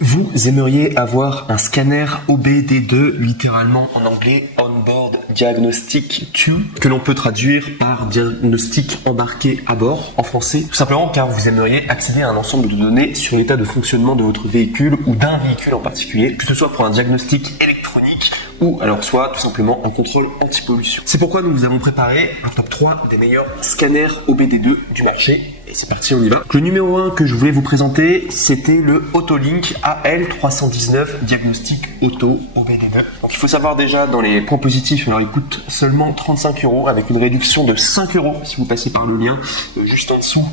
Vous aimeriez avoir un scanner OBD2, littéralement en anglais Onboard Diagnostic 2, que l'on peut traduire par diagnostic embarqué à bord en français, tout simplement car vous aimeriez accéder à un ensemble de données sur l'état de fonctionnement de votre véhicule ou d'un véhicule en particulier, que ce soit pour un diagnostic électronique ou alors soit tout simplement un contrôle anti-pollution. C'est pourquoi nous vous avons préparé un top 3 des meilleurs scanners OBD2 du marché. Et c'est parti, on y va. Le numéro 1 que je voulais vous présenter, c'était le Autolink AL319 Diagnostic Auto OBD2. Donc il faut savoir déjà dans les points positifs, alors il coûte seulement 35 € avec une réduction de 5 € si vous passez par le lien juste en dessous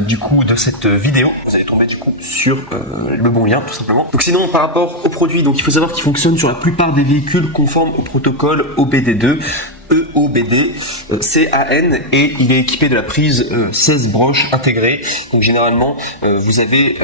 du coup de cette vidéo. Vous allez tomber du coup sur le bon lien tout simplement. Donc sinon par rapport au produit, donc il faut savoir qu'il fonctionne sur la plupart des véhicules conformes au protocole OBD2. EOBD CAN et il est équipé de la prise 16 broches intégrée. Donc généralement vous allez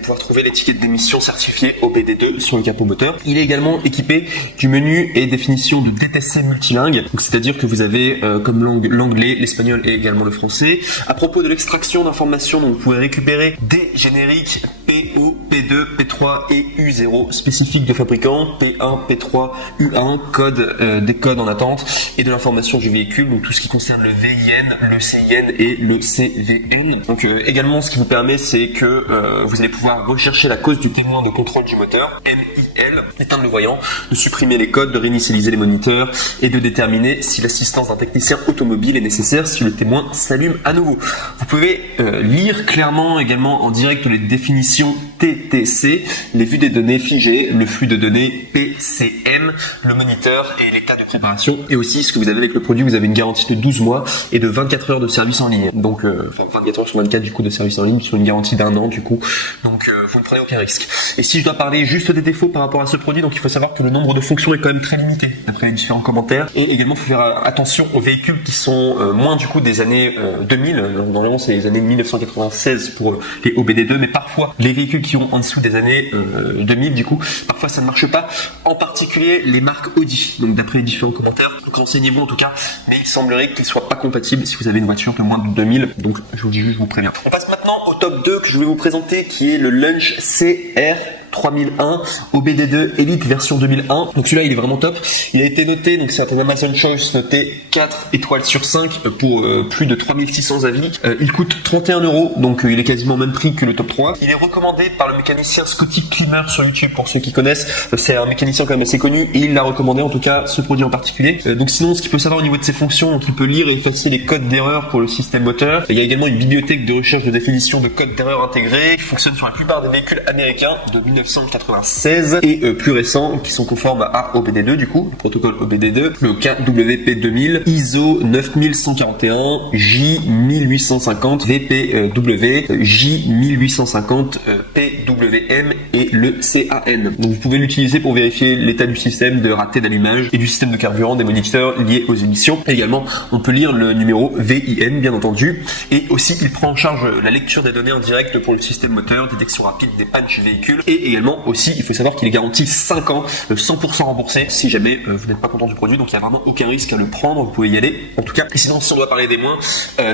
pouvoir trouver l'étiquette d'émission certifiée OBD2 sur le capot moteur. Il est également équipé du menu et définition de DTC multilingue. Donc c'est-à-dire que vous avez comme langue l'anglais, l'espagnol et également le français. À propos de l'extraction d'informations, donc vous pouvez récupérer des génériques PO, P2, P3 et U0 spécifiques de fabricants, P1, P3, U1, des codes en attente et de l'information du véhicule, donc tout ce qui concerne le VIN, le CIN et le CVN. Donc également ce qui vous permet c'est que vous allez pouvoir rechercher la cause du témoin de contrôle du moteur, MIL, éteindre le voyant, de supprimer les codes, de réinitialiser les moniteurs et de déterminer si l'assistance d'un technicien automobile est nécessaire si le témoin s'allume à nouveau. Vous pouvez lire clairement également en direct les définitions TTC, les vues des données figées, le flux de données PCM, le moniteur et l'état de préparation. Et aussi ce que vous avez avec le produit, vous avez une garantie de 12 mois et de 24 heures de service en ligne. Donc 24 heures sur 24 du coup de service en ligne sur une garantie d'1 an du coup. Donc vous ne prenez aucun risque. Et si je dois parler juste des défauts par rapport à ce produit, donc il faut savoir que le nombre de fonctions est quand même très limité d'après les différents commentaires. Et également il faut faire attention aux véhicules qui sont moins du coup des années 2000. Normalement c'est les années 1996 pour les OBD2, mais parfois les véhicules qui ont en dessous des années 2000 du coup, parfois ça ne marche pas. En particulier les marques Audi. Donc d'après les différents commentaires, renseignez-vous en tout cas, mais il semblerait qu'il soit pas compatible si vous avez une voiture de moins de 2000. Donc je vous dis juste, je vous préviens. On passe maintenant au top 2 que je voulais vous présenter, qui est le Launch CR 3001 OBD2 Elite version 2001. Donc celui-là il est vraiment top. Il a été noté, donc c'est un Amazon Choice noté 4 étoiles sur 5 pour plus de 3600 avis. Il coûte 31 €, donc il est quasiment au même prix que le top 3. Il est recommandé par le mécanicien Scotty Climmer sur YouTube pour ceux qui connaissent. C'est un mécanicien quand même assez connu et il l'a recommandé en tout cas ce produit en particulier. Donc sinon ce qu'il faut savoir au niveau de ses fonctions, donc il peut lire et effacer les codes d'erreur pour le système moteur. Il y a également une bibliothèque de recherche de définition de codes d'erreur intégrés qui fonctionne sur la plupart des véhicules américains de 1996 et plus récents qui sont conformes à OBD2 du coup, le protocole OBD2, le KWP 2000, ISO 9141, J1850, VPW, J1850, PWM et le CAN. Donc vous pouvez l'utiliser pour vérifier l'état du système de raté d'allumage et du système de carburant des moniteurs liés aux émissions. Et également, on peut lire le numéro VIN bien entendu et aussi il prend en charge la lecture des données en direct pour le système moteur, détection rapide des pannes chez véhicule. Et également aussi il faut savoir qu'il est garanti 5 ans 100% remboursé si jamais vous n'êtes pas content du produit, donc il n'y a vraiment aucun risque à le prendre, vous pouvez y aller en tout cas. Et sinon si on doit parler des moins,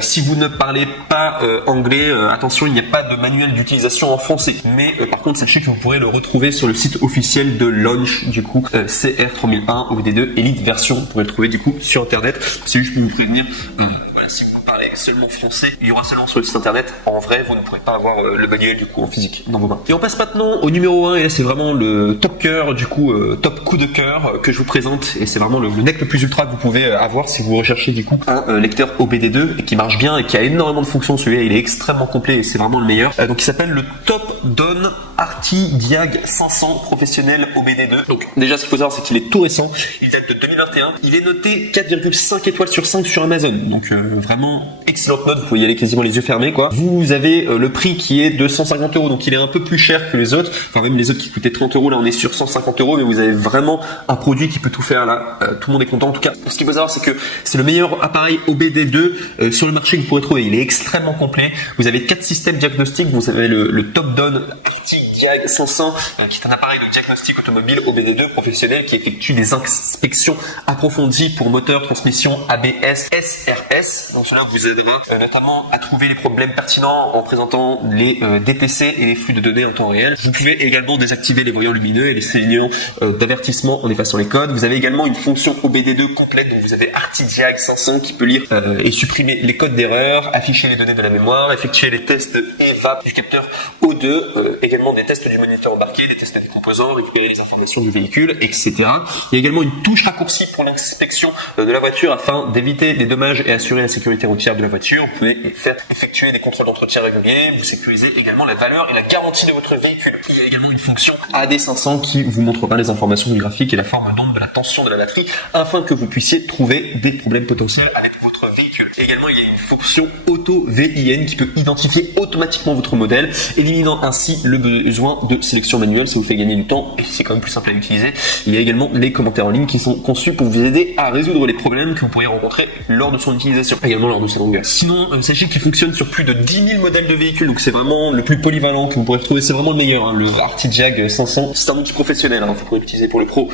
si vous ne parlez pas anglais, attention, il n'y a pas de manuel d'utilisation en français, mais par contre sachez que vous pourrez le retrouver sur le site officiel de Launch du coup, CR3001 OBD2 Elite version, vous pourrez le trouver du coup sur internet. C'est juste pour vous prévenir, voilà, si vous parlez seulement français, il y aura seulement sur le site internet. En vrai, vous ne pourrez pas avoir le manuel du coup en physique dans vos mains. Et on passe maintenant au numéro 1 et là c'est vraiment le top cœur du coup, top coup de cœur que je vous présente et c'est vraiment le nec le plus ultra que vous pouvez avoir si vous recherchez du coup un lecteur OBD2 et qui marche bien et qui a énormément de fonctions. Celui-là il est extrêmement complet et c'est vraiment le meilleur. Donc il s'appelle le Top Don Arti Diag 500 professionnel OBD2. Donc déjà ce qu'il faut savoir c'est qu'il est tout récent, il date de 2021, il est noté 4,5 étoiles sur 5 sur Amazon, donc vraiment excellente note, vous pouvez y aller quasiment les yeux fermés quoi. Vous avez le prix qui est de 150 €, donc il est un peu plus cher que les autres, enfin même les autres qui coûtaient 30 €, là on est sur 150 €, mais vous avez vraiment un produit qui peut tout faire là, tout le monde est content en tout cas. Ce qu'il faut savoir c'est que c'est le meilleur appareil OBD2 sur le marché que vous pourrez trouver, il est extrêmement complet, vous avez 4 systèmes diagnostiques, vous avez le Top Down Arti Diag 500, qui est un appareil de diagnostic automobile OBD2 professionnel qui effectue des inspections approfondies pour moteur, transmission, ABS, SRS. Donc cela vous aidera notamment à trouver les problèmes pertinents en présentant les DTC et les flux de données en temps réel. Vous pouvez également désactiver les voyants lumineux et les signaux d'avertissement en effaçant les codes. Vous avez également une fonction OBD2 complète, donc vous avez ArtiDiag 500 qui peut lire et supprimer les codes d'erreur, afficher les données de la mémoire, effectuer les tests EVAP du capteur O2, également des tests du moniteur embarqué, des tests des composants, récupérer les informations du véhicule, etc. Il y a également une touche raccourcie pour l'inspection de la voiture afin d'éviter les dommages et assurer la sécurité routière de la voiture. Vous pouvez faire effectuer des contrôles d'entretien réguliers, vous sécurisez également la valeur et la garantie de votre véhicule. Il y a également une fonction AD500 qui vous montrera les informations du graphique et la forme d'onde de la tension de la batterie afin que vous puissiez trouver des problèmes potentiels avec votre véhicule. Également, il y a une fonction Auto VIN qui peut identifier automatiquement votre modèle, éliminant ainsi le besoin de sélection manuelle. Ça vous fait gagner du temps et c'est quand même plus simple à utiliser. Il y a également les commentaires en ligne qui sont conçus pour vous aider à résoudre les problèmes que vous pourriez rencontrer lors de son utilisation, également lors de sa longueur. Sinon, sachez qu'il fonctionne sur plus de 10 000 modèles de véhicules, donc c'est vraiment le plus polyvalent que vous pourrez retrouver. C'est vraiment le meilleur, hein, le ArtiDiag 500. C'est un outil professionnel, hein, vous pourrez l'utiliser pour le pro.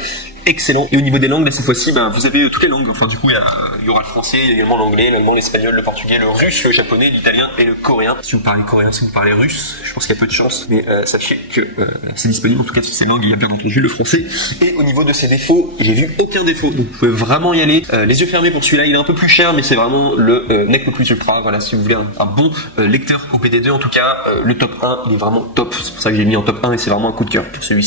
Excellent. Et au niveau des langues, là, cette fois-ci, vous avez toutes les langues. Enfin, du coup, il y aura le français, il y a également l'anglais, l'allemand, l'espagnol, le portugais, le russe, le japonais, l'italien et le coréen. Si vous parlez coréen, si vous parlez russe, je pense qu'il y a peu de chance, mais sachez que c'est disponible. En tout cas, sur ces langues, il y a bien entendu le français. Et au niveau de ses défauts, j'ai vu aucun défaut. Donc, vous pouvez vraiment y aller. Les yeux fermés pour celui-là, il est un peu plus cher, mais c'est vraiment le NEC le plus ultra. Voilà, si vous voulez un bon lecteur OBD2, en tout cas, le top 1, il est vraiment top. C'est pour ça que j'ai mis en top 1 et c'est vraiment un coup de cœur pour celui-ci.